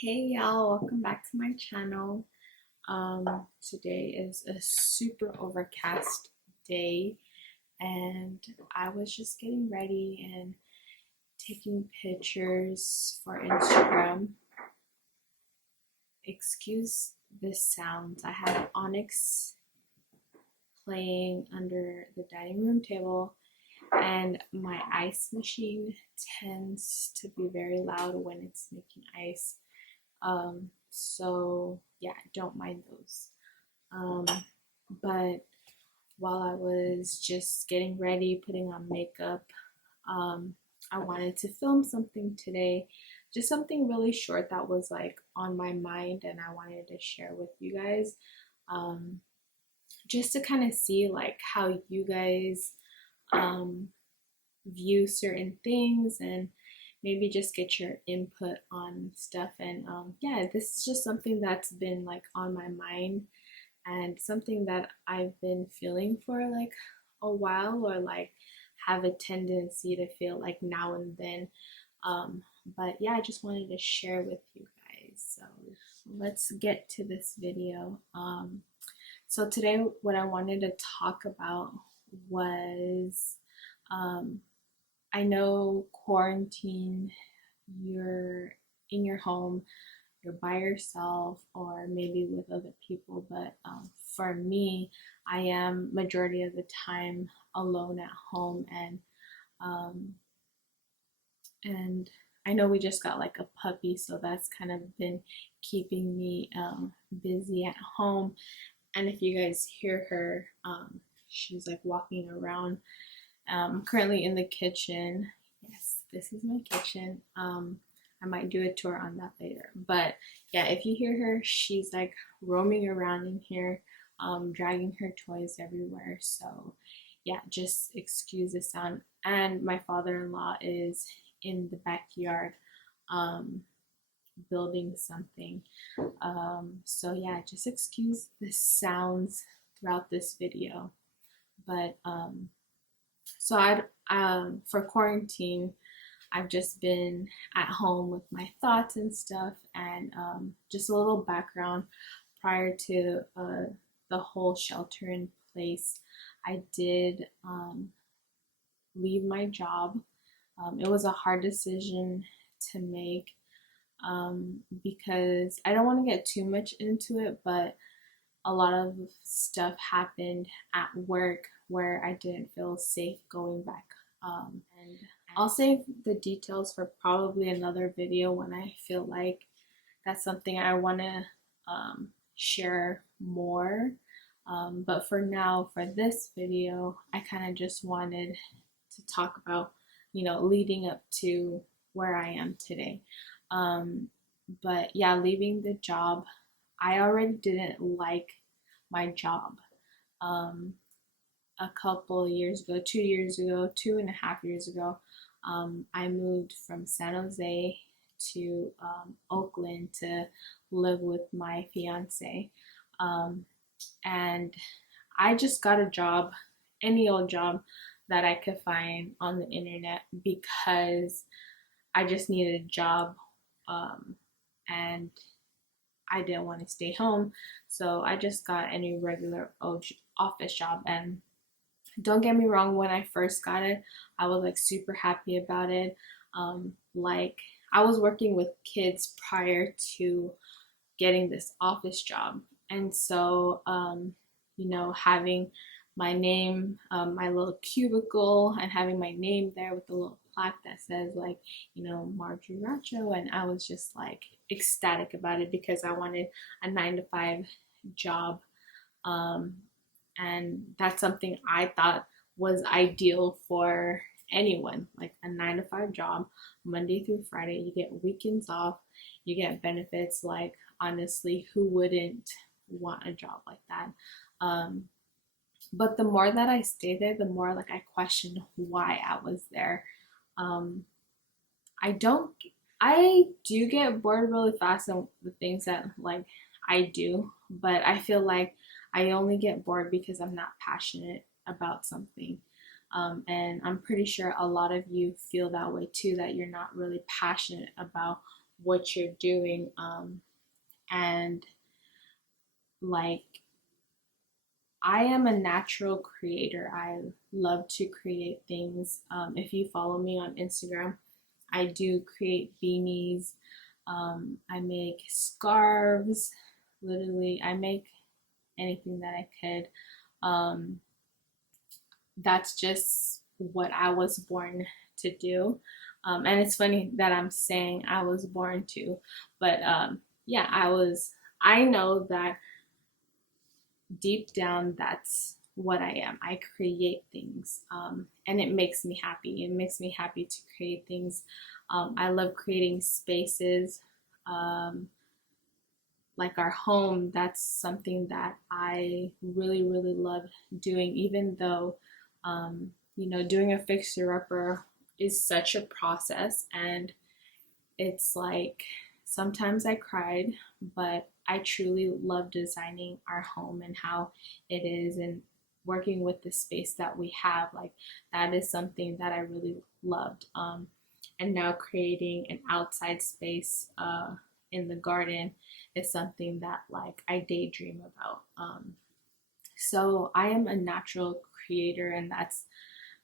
Hey y'all, welcome back to my channel. Today is a super overcast day and I was just getting ready and taking pictures for Instagram. Excuse the sounds. I have Onyx playing under the dining room table and my ice machine tends to be very loud when it's making ice. So yeah, don't mind those. Um, but while I was just getting ready, putting on makeup, um, I wanted to film something today, just something really short that was like on my mind, and I wanted to share with you guys, um, just to kind of see like how you guys um, view certain things and maybe just get your input on stuff. And yeah, this is just something that's been like on my mind and something that I've been feeling for like a while, or like have a tendency to feel like now and then. But yeah, I just wanted to share with you guys. So let's get to this video. So today, what I wanted to talk about was um, I know quarantine, you're in your home, you're by yourself, or maybe with other people, but for me, I am majority of the time alone at home, um, and I know we just got like a puppy, so that's kind of been keeping me busy at home. And if you guys hear her, she's like walking around. I'm currently in the kitchen. Yes, this is my kitchen. I might do a tour on that later. But yeah, if you hear her, she's like roaming around in here, dragging her toys everywhere. So yeah, just excuse the sound. And my father-in-law is in the backyard, um, building something. So yeah, just excuse the sounds throughout this video. But so I for quarantine, I've just been at home with my thoughts and stuff, and just a little background prior to the whole shelter in place. I did leave my job. It was a hard decision to make, because I don't want to get too much into it, but a lot of stuff happened at work where I didn't feel safe going back. And I'll save the details for probably another video when I feel like that's something I want to share more. But for now, for this video, I kind of just wanted to talk about, leading up to where I am today. Um, but yeah, leaving the job, I already didn't like my job. Um, a couple years ago, 2 years ago, 2.5 years ago, I moved from San Jose to Oakland to live with my fiance. Um, and I just got a job, any old job that I could find on the internet, because I just needed a job, and I didn't want to stay home. So I just got any regular office job. And don't get me wrong, when I first got it, I was like super happy about it. Like I was working with kids prior to getting this office job. And so, having my name, my little cubicle, and having my name there with the little plaque that says, like, Marjorie Racho. And I was just like ecstatic about it because I wanted a 9 to 5 job. Um, and that's something I thought was ideal for anyone, like a 9 to 5 job, Monday through Friday. You get weekends off, you get benefits. Like, honestly, who wouldn't want a job like that? But the more that I stayed there, the more like I questioned why I was there. um, I don't I do get bored really fast in the things that like I do, but I feel like I only get bored because I'm not passionate about something. And I'm pretty sure a lot of you feel that way too, that you're not really passionate about what you're doing. And like, I am a natural creator. I love to create things. If you follow me on Instagram, I do create beanies. I make scarves. Literally, I make anything that I could. Um, that's just what I was born to do. And it's funny that I'm saying I was born to, but yeah, I know that deep down, that's what I am. I create things, and it makes me happy. It makes me happy to create things. I love creating spaces. Um, like our home, that's something that I really, really love doing, even though, doing a fixer upper is such a process. And it's like sometimes I cried, but I truly love designing our home and how it is, and working with the space that we have. Like, that is something that I really loved. And now creating an outside space in the garden is something that like I daydream about. So I am a natural creator, and that's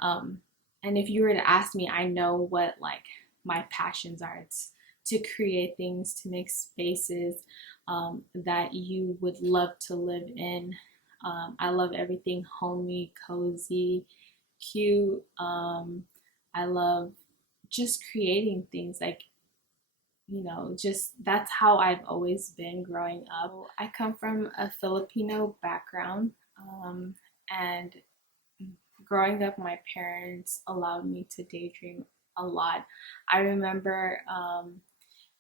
and if you were to ask me, I know what like my passions are. It's to create things, to make spaces that you would love to live in. I love everything homey, cozy, cute. I love just creating things, like, just that's how I've always been growing up. I come from a Filipino background, and growing up, my parents allowed me to daydream a lot. I remember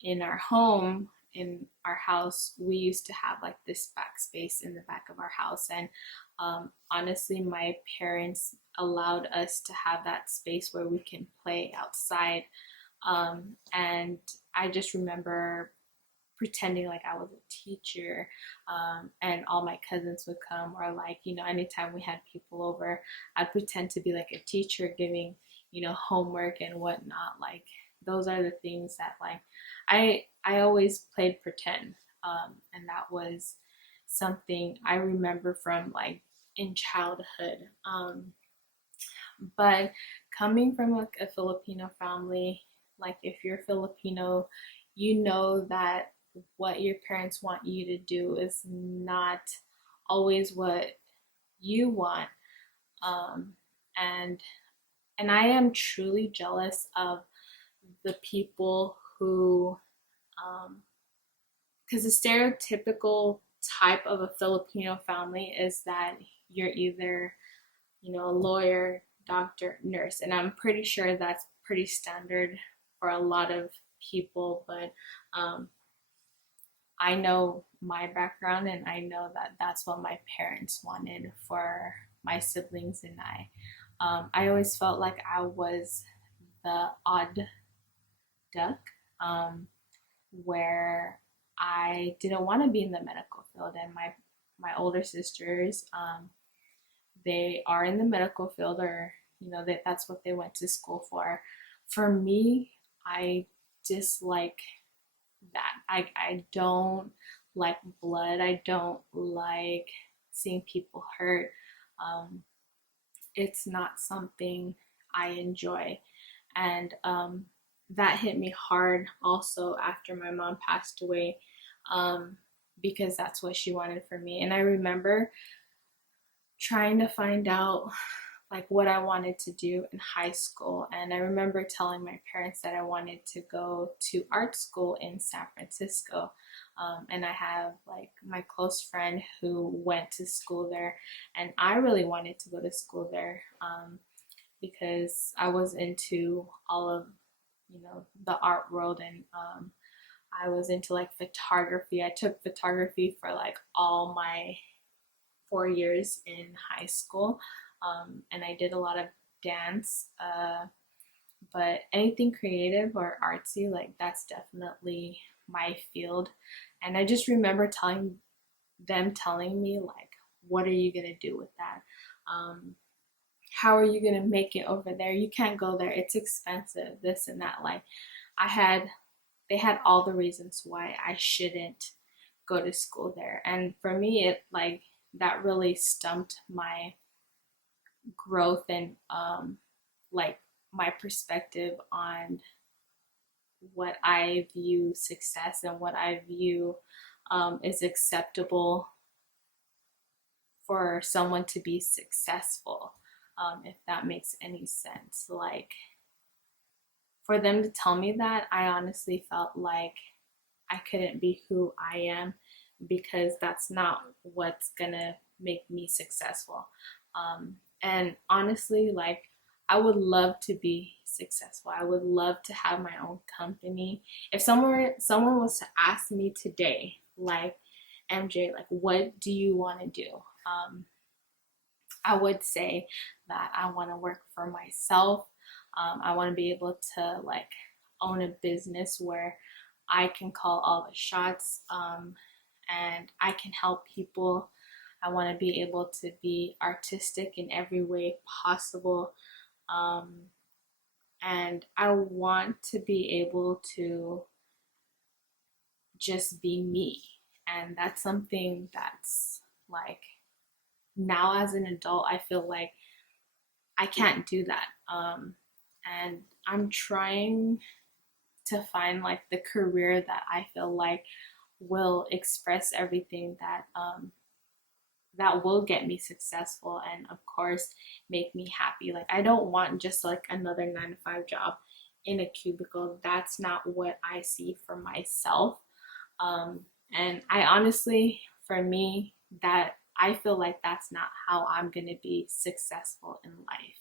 in our home, in our house, we used to have like this back space in the back of our house. And honestly, my parents allowed us to have that space where we can play outside. And I just remember pretending like I was a teacher, and all my cousins would come, or like, anytime we had people over, I'd pretend to be like a teacher giving, homework and whatnot. Like, those are the things that like I always played pretend, and that was something I remember from like in childhood. But coming from like a Filipino family, like if you're Filipino, you know that what your parents want you to do is not always what you want. Um, and I am truly jealous of the people who, because the stereotypical type of a Filipino family is that you're either, a lawyer, doctor, nurse, and I'm pretty sure that's pretty standard for a lot of people. But I know my background, and I know that that's what my parents wanted for my siblings and I. I always felt like I was the odd duck, where I didn't want to be in the medical field, and my older sisters, they are in the medical field, or that's what they went to school for. For me, I dislike that. I don't like blood. I don't like seeing people hurt. Um, it's not something I enjoy. And that hit me hard also after my mom passed away, um, because that's what she wanted for me. And I remember trying to find out like what I wanted to do in high school. And I remember telling my parents that I wanted to go to art school in San Francisco. And I have like my close friend who went to school there, and I really wanted to go to school there, because I was into all of, the art world. And I was into like photography. I took photography for like all my 4 years in high school, and I did a lot of dance. But anything creative or artsy, like that's definitely my field. And I just remember telling me like, what are you gonna do with that? How are you gonna make it over there? You can't go there. It's expensive. This and that. Like, I had they had all the reasons why I shouldn't go to school there. And for me, it like that really stumped my growth and like my perspective on what I view success and what I view is acceptable for someone to be successful, if that makes any sense. Like, for them to tell me that, I honestly felt like I couldn't be who I am because that's not what's gonna make me successful. And honestly, like, I would love to be successful. I would love to have my own company. If someone was to ask me today, like, MJ, like, what do you want to do? I would say that I want to work for myself. I want to be able to like own a business where I can call all the shots, and I can help people. I want to be able to be artistic in every way possible. Um, and I want to be able to just be me. And that's something that's like, now as an adult, I feel like I can't do that. And I'm trying to find like the career that I feel like will express everything that will get me successful and of course make me happy. Like, I don't want just like another 9 to 5 job in a cubicle. That's not what I see for myself. Um, and I honestly, for me, that I feel like that's not how I'm gonna be successful in life.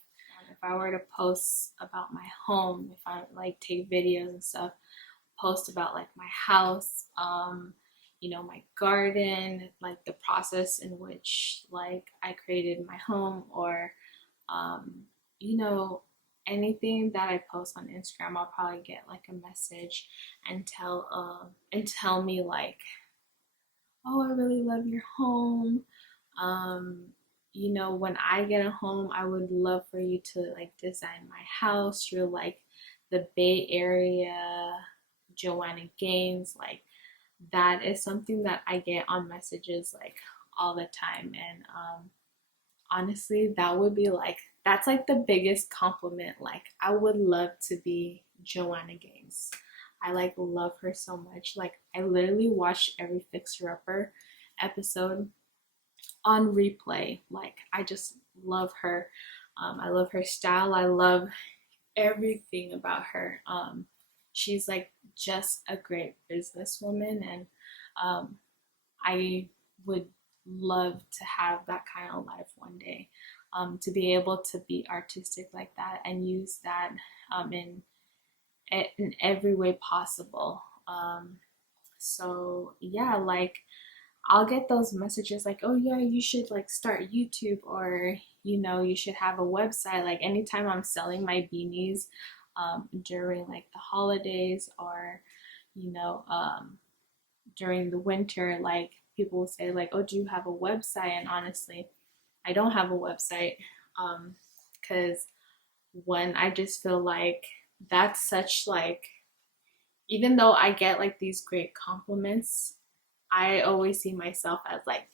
If I were to post about my home, if I like take videos and stuff, post about like my house, my garden, like the process in which like I created my home, or um, you know, anything that I post on Instagram, I'll probably get like a message and tell me like, oh, I really love your home. Um, when I get a home, I would love for you to like design my house. You're like the Bay Area Joanna Gaines. Like, that is something that I get on messages like all the time. And honestly, that would be like, that's like the biggest compliment. Like, I would love to be Joanna Gaines. I like love her so much. Like, I literally watched every Fixer Upper episode on replay. Like, I just love her. I love her style. I love everything about her. She's like just a great businesswoman, and I would love to have that kind of life one day. To be able to be artistic like that and use that in every way possible. So yeah, like, I'll get those messages like, oh yeah, you should like start YouTube, or you should have a website. Like, anytime I'm selling my beanies during like the holidays, or you know um, during the winter, like, people will say like, oh, do you have a website? And honestly, I don't have a website, because when I just feel like that's such like, even though I get like these great compliments, I always see myself as like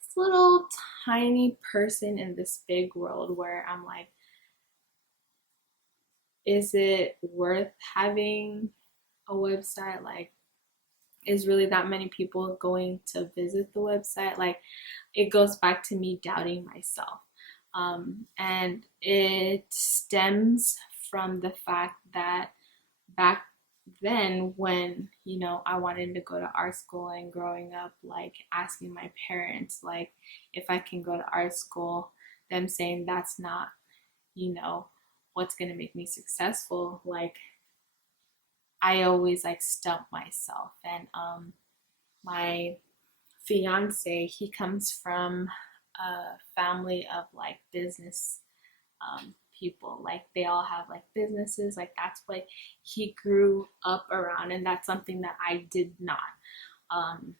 this little tiny person in this big world, where I'm like, is it worth having a website? Like, is really that many people going to visit the website? Like, it goes back to me doubting myself. And it stems from the fact that back then, when I wanted to go to art school, and growing up, like, asking my parents like if I can go to art school, them saying that's not you know what's going to make me successful. Like, I always like stump myself. And my fiance, he comes from a family of like business people. Like, they all have like businesses. Like, that's what he grew up around, and that's something that I did not. um,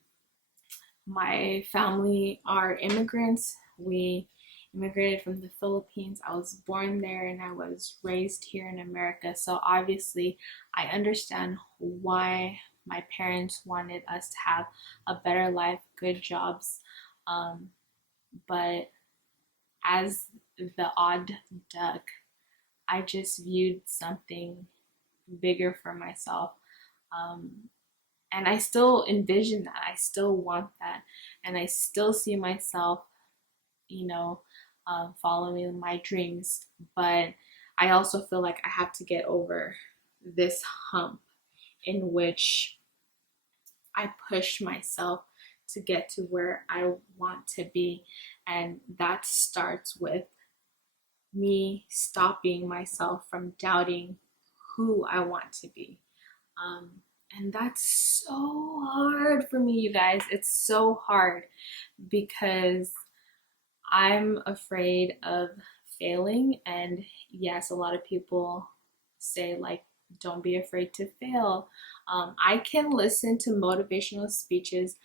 my family are immigrants. We immigrated from the Philippines. I was born there and I was raised here in America. So obviously, I understand why my parents wanted us to have a better life, good jobs. Um, but as the odd duck, I just viewed something bigger for myself. Um, and I still envision that. I still want that. And I still see myself, you know, following my dreams. But I also feel like I have to get over this hump in which I push myself to get to where I want to be. And that starts with me stopping myself from doubting who I want to be. Um, and that's so hard for me, you guys. It's so hard because I'm afraid of failing. And yes, a lot of people say, like, don't be afraid to fail. I can listen to motivational speeches,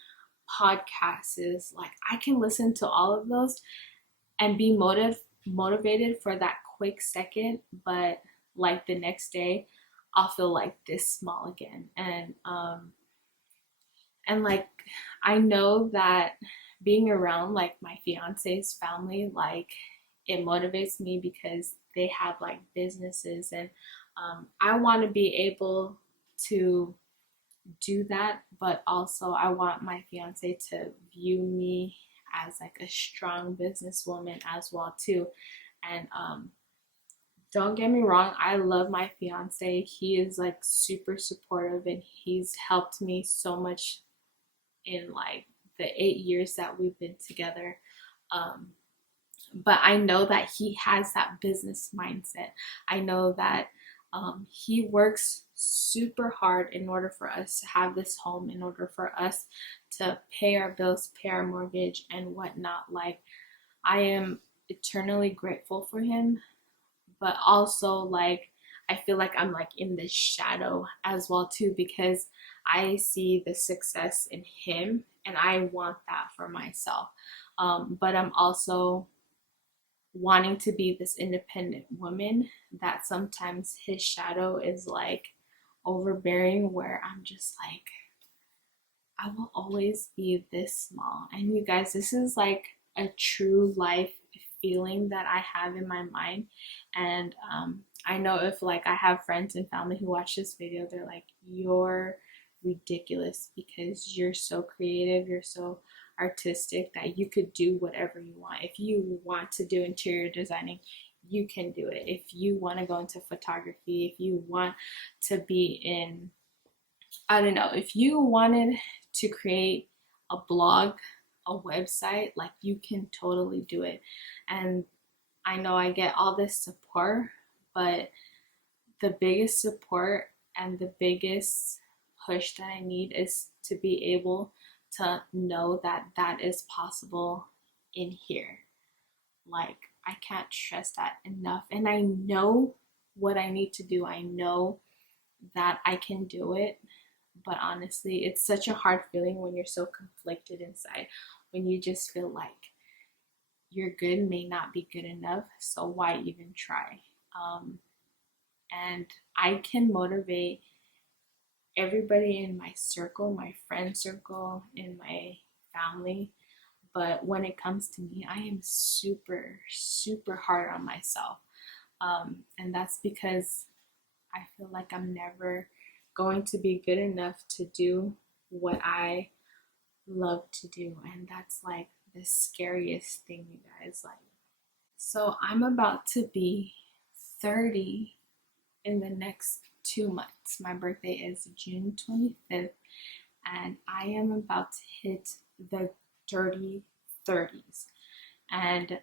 podcasts, like, I can listen to all of those and be motivated for that quick second, but like the next day, I'll feel like this small again. And like, I know that being around like my fiance's family, like, it motivates me because they have like businesses, and I want to be able to do that, but also I want my fiance to view me as like a strong businesswoman as well too. And don't get me wrong, I love my fiance. He is like super supportive and he's helped me so much in like the 8 years that we've been together. Um, but I know that he has that business mindset. I know that he works super hard in order for us to have this home, in order for us to pay our bills, pay our mortgage, and whatnot. Like, I am eternally grateful for him, but also like I feel like I'm like in the shadow as well too, because I see the success in him and I want that for myself. But I'm also wanting to be this independent woman that sometimes his shadow is like overbearing, where I'm just like, I will always be this small. And you guys, this is like a true life feeling that I have in my mind. And I know if like I have friends and family who watch this video, they're like, you're ridiculous because you're so creative, you're so artistic that you could do whatever you want. If you want to do interior designing, you can do it. If you want to go into photography, if you want to be in, I don't know, if you wanted to create a blog, a website, like, you can totally do it. And I know I get all this support, but the biggest support and the biggest push that I need is to be able to know that that is possible in here. Like, I can't stress that enough. And I know what I need to do. I know that I can do it. But honestly, it's such a hard feeling when you're so conflicted inside, when you just feel like your good may not be good enough, so why even try? And I can motivate everybody in my circle, my friend circle, in my family. But when it comes to me, I am super, super hard on myself. And that's because I feel like I'm never going to be good enough to do what I love to do. And that's like the scariest thing, you guys. Like, so I'm about to be 30 in the next 2 months. My birthday is June 25th, and I am about to hit the dirty 30s. And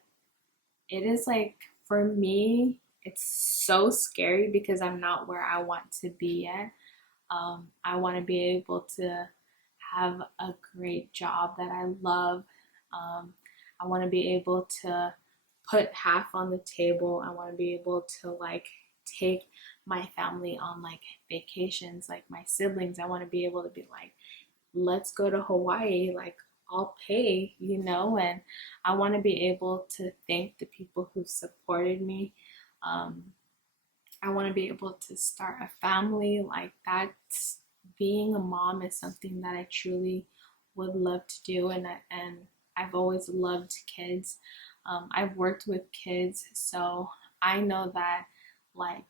it is like, for me, it's so scary because I'm not where I want to be yet. I want to be able to have a great job that I love. I want to be able to put half on the table. I want to be able to like take my family on like vacations, like my siblings. I want to be able to be like, let's go to Hawaii like I'll pay, and I want to be able to thank the people who supported me. Um, I want to be able to start a family. Like, that's being a mom is something that I truly would love to do, and I've always loved kids. I've worked with kids, so I know that, like,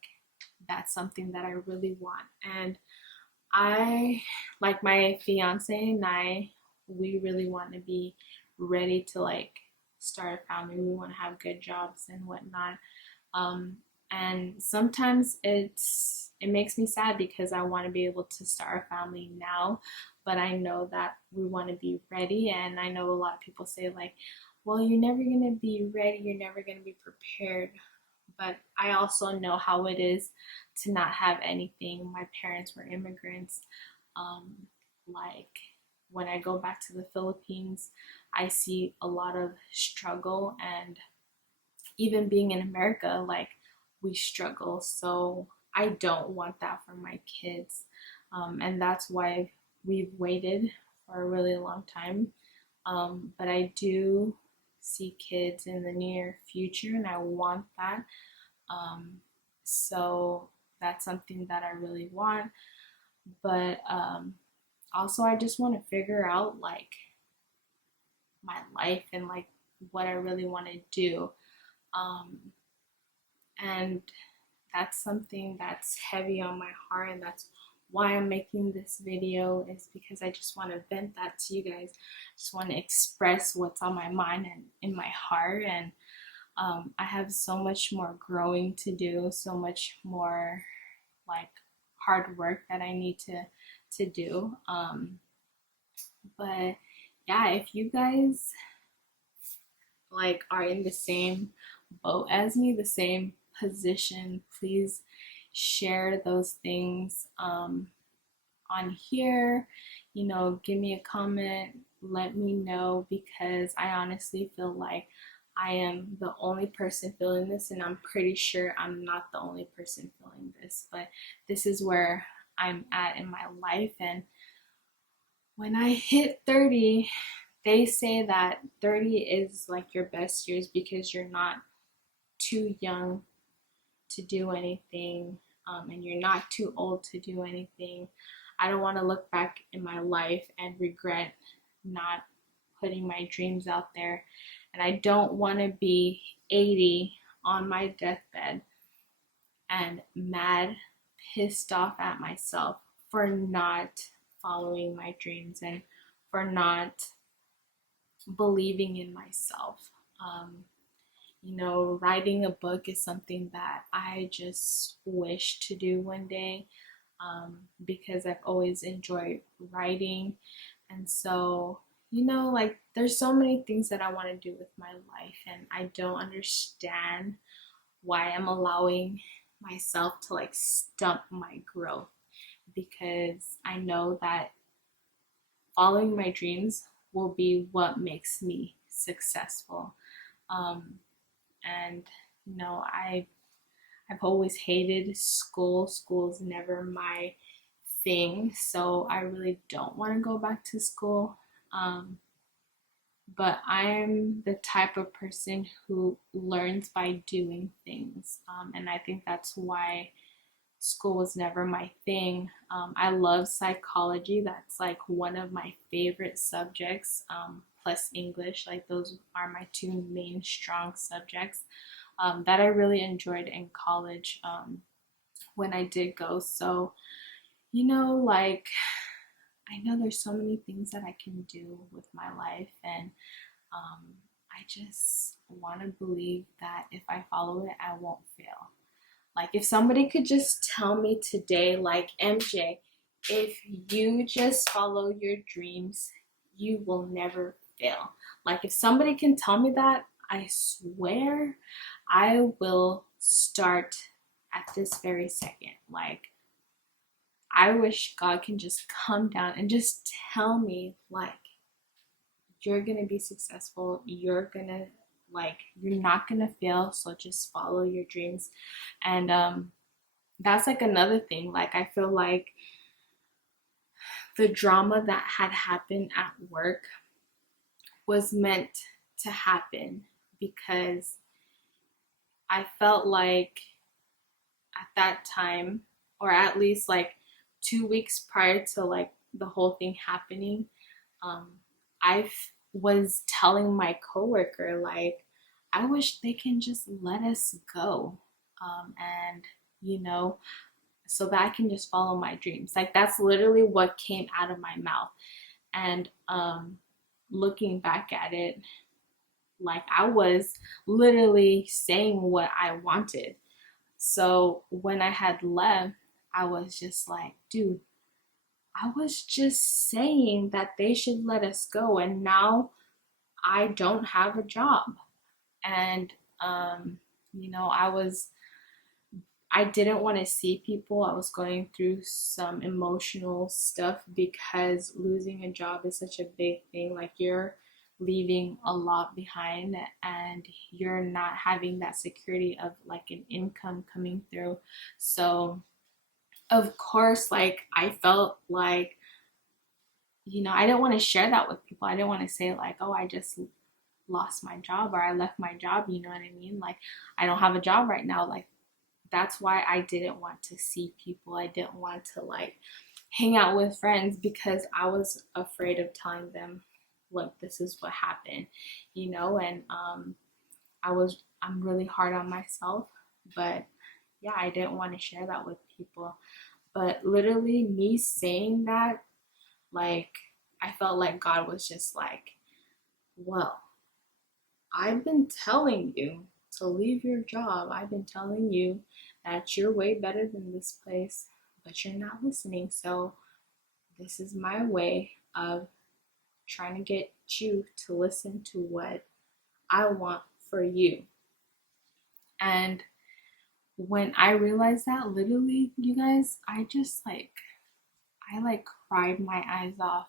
that's something that I really want. And I, like, my fiance and I, we really want to be ready to, like, start a family. We want to have good jobs and whatnot. Um, and sometimes it makes me sad because I want to be able to start a family now, but I know that we want to be ready. And I know a lot of people say, like, well, you're never going to be ready, you're never going to be prepared. But I also know how it is to not have anything. My parents were immigrants. Um, like, when I go back to the Philippines, I see a lot of struggle, and even being in America, like, we struggle. So I don't want that for my kids. And that's why we've waited for a really long time. But I do see kids in the near future, and I want that. Um, so that's something that I really want. But also, I just want to figure out, like, my life and, like, what I really want to do. Um, and that's something that's heavy on my heart, and that's why I'm making this video, is because I just want to vent that to you guys. I just want to express what's on my mind and in my heart. And I have so much more growing to do, so much more, like, hard work that I need to do. But yeah, if you guys, like, are in the same boat as me, the same position, please share those things on here. Give me a comment, let me know, because I honestly feel like I am the only person feeling this, and I'm pretty sure I'm not the only person feeling this, but this is where I'm at in my life. And when I hit 30, they say that 30 is like your best years because you're not too young to do anything, and you're not too old to do anything. I don't want to look back in my life and regret not putting my dreams out there. And I don't want to be 80 on my deathbed and mad, pissed off at myself for not following my dreams and for not believing in myself. Writing a book is something that I just wish to do one day, because I've always enjoyed writing. And so, like, there's so many things that I want to do with my life, and I don't understand why I'm allowing myself to, like, stump my growth, because I know that following my dreams will be what makes me successful. Um, and I've always hated school. School's never my thing, so I really don't want to go back to school. But I'm the type of person who learns by doing things, and I think that's why school was never my thing. I love psychology. That's, like, one of my favorite subjects, plus English. Like, those are my two main strong subjects that I really enjoyed in college, when I did go. So, like, I know there's so many things that I can do with my life, and I just want to believe that if I follow it, I won't fail. Like, if somebody could just tell me today, like, MJ, if you just follow your dreams, you will never fail. Like, if somebody can tell me that, I swear I will start at this very second. Like, I wish God can just come down and just tell me, like, you're gonna be successful, you're not gonna fail, so just follow your dreams. And that's, like, another thing. Like, I feel like the drama that had happened at work, was meant to happen, because I felt like at that time, or at least like 2 weeks prior to like the whole thing happening, um, I was telling my coworker, like, I wish they can just let us go. And, you know, so that I can just follow my dreams. Like, that's literally what came out of my mouth. And looking back at it, like, I was literally saying what I wanted. So when I had left, I was just like, dude, I was just saying that they should let us go, and now I don't have a job. And you know, I didn't want to see people. I was going through some emotional stuff because losing a job is such a big thing. Like, you're leaving a lot behind, and you're not having that security of like an income coming through. So, of course, like, I felt like, you know, I didn't want to share that with people. I didn't want to say like, oh, I just lost my job, or I left my job, you know what I mean? Like, I don't have a job right now. Like, that's why I didn't want to see people. I didn't want to like hang out with friends, because I was afraid of telling them, look, this is what happened, you know. And I'm really hard on myself, but yeah, I didn't want to share that with people. But literally, me saying that, like, I felt like God was just like, well, I've been telling you to leave your job. I've been telling you that you're way better than this place, but you're not listening. So this is my way of trying to get you to listen to what I want for you. And when I realized that, literally, you guys, I like cried my eyes off,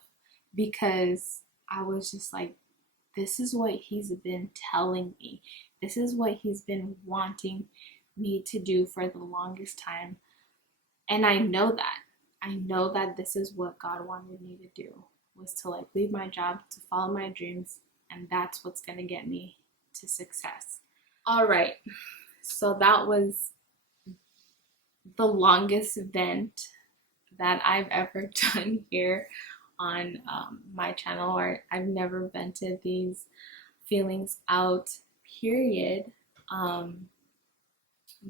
because I was just like, this is what he's been telling me. This is what he's been wanting me to do for the longest time. And I know that. I know that this is what God wanted me to do, was to like leave my job, to follow my dreams, and that's what's going to get me to success. All right. So that was the longest vent that I've ever done here on my channel, or I've never vented these feelings out, period. Um,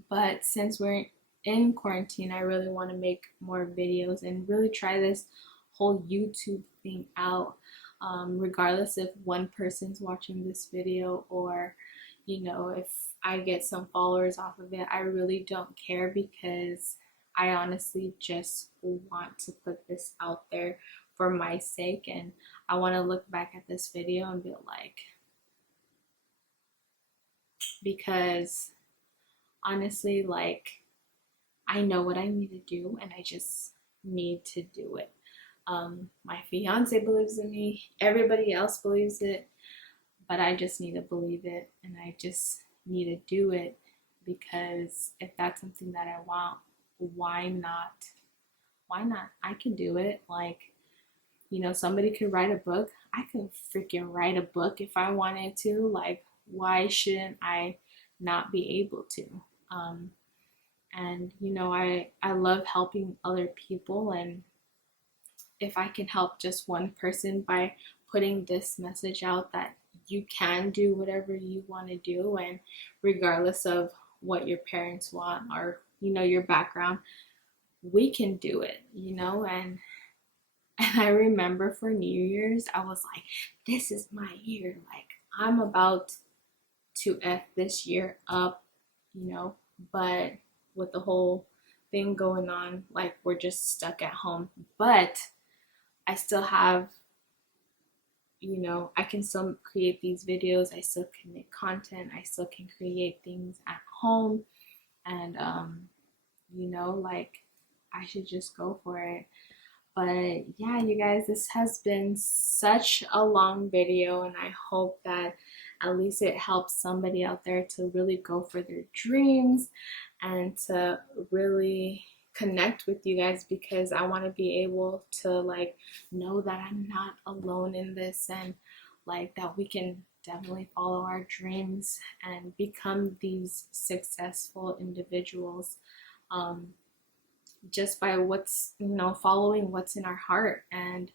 but since we're in quarantine, I really want to make more videos and really try this whole YouTube thing out, regardless if one person's watching this video, or, you know, if I get some followers off of it. I really don't care, because I honestly just want to put this out there for my sake. And I want to look back at this video and be like, because honestly, like, I know what I need to do, and I just need to do it. My fiance believes in me, everybody else believes it, but I just need to believe it, and I just need to do it, because if that's something that I want, why not? Why not? I can do it. Like, you know, somebody could write a book. I could freaking write a book if I wanted to. Like, why shouldn't I not be able to? Um, and you know, I love helping other people, and if I can help just one person by putting this message out, that you can do whatever you want to do, and regardless of what your parents want, or, you know, your background, we can do it, you know. And I remember for New Year's, I was like, this is my year. Like, I'm about to F this year up, you know. But with the whole thing going on, like, we're just stuck at home. But I still have, you know, I can still create these videos. I still can make content. I still can create things at home. And, you know, like, I should just go for it. But yeah, you guys, this has been such a long video, and I hope that at least it helps somebody out there to really go for their dreams, and to really connect with you guys, because I want to be able to like know that I'm not alone in this. And like that we can definitely follow our dreams and become these successful individuals, just by what's, following what's in our heart. And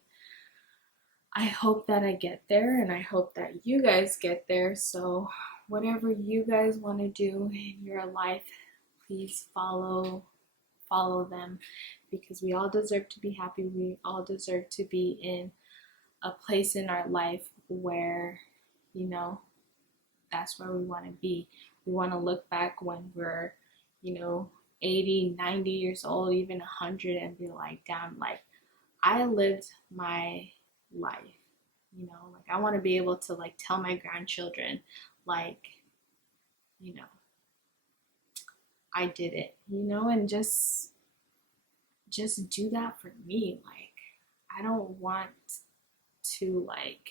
I hope that I get there, and I hope that you guys get there. So whatever you guys want to do in your life, please follow them, because we all deserve to be happy. We all deserve to be in a place in our life where, you know, that's where we want to be. We want to look back when we're, 80, 90 years old, even 100, and be like, damn, like I lived my life. Like I want to be able to like tell my grandchildren, like, you know, I did it, and just do that for me. Like I don't want to like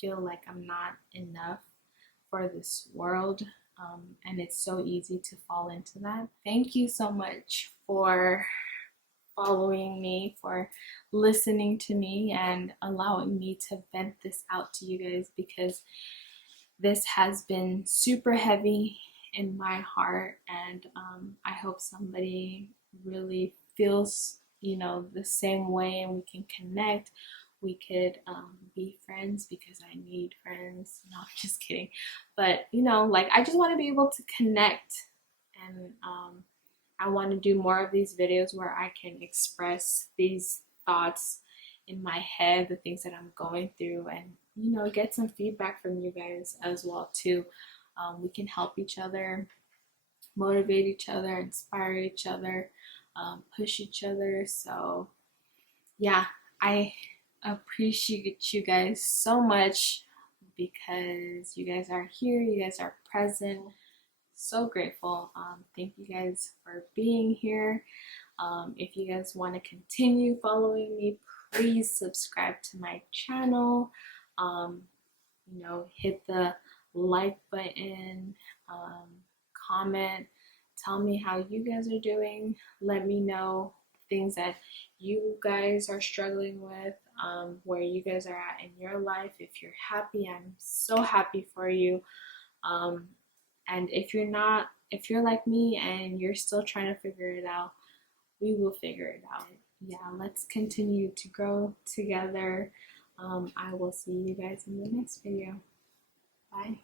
feel like I'm not enough for this world. And it's so easy to fall into that. Thank you so much for following me, for listening to me, and allowing me to vent this out to you guys, because this has been super heavy in my heart. And I hope somebody really feels, the same way, and we can connect. We could be friends, because I need friends. No, I'm just kidding. But, like I just want to be able to connect. And I want to do more of these videos where I can express these thoughts in my head, the things that I'm going through, and, get some feedback from you guys as well too. We can help each other, motivate each other, inspire each other, push each other. So yeah, I appreciate you guys so much, because you guys are here, you guys are present. So grateful. Thank you guys for being here. If you guys want to continue following me, please subscribe to my channel. Hit the like button, comment, tell me how you guys are doing. Let me know things that you guys are struggling with, where you guys are at in your life. If you're happy, I'm so happy for you. And if you're not, if you're like me and you're still trying to figure it out, we will figure it out. Yeah, let's continue to grow together. I will see you guys in the next video. Bye.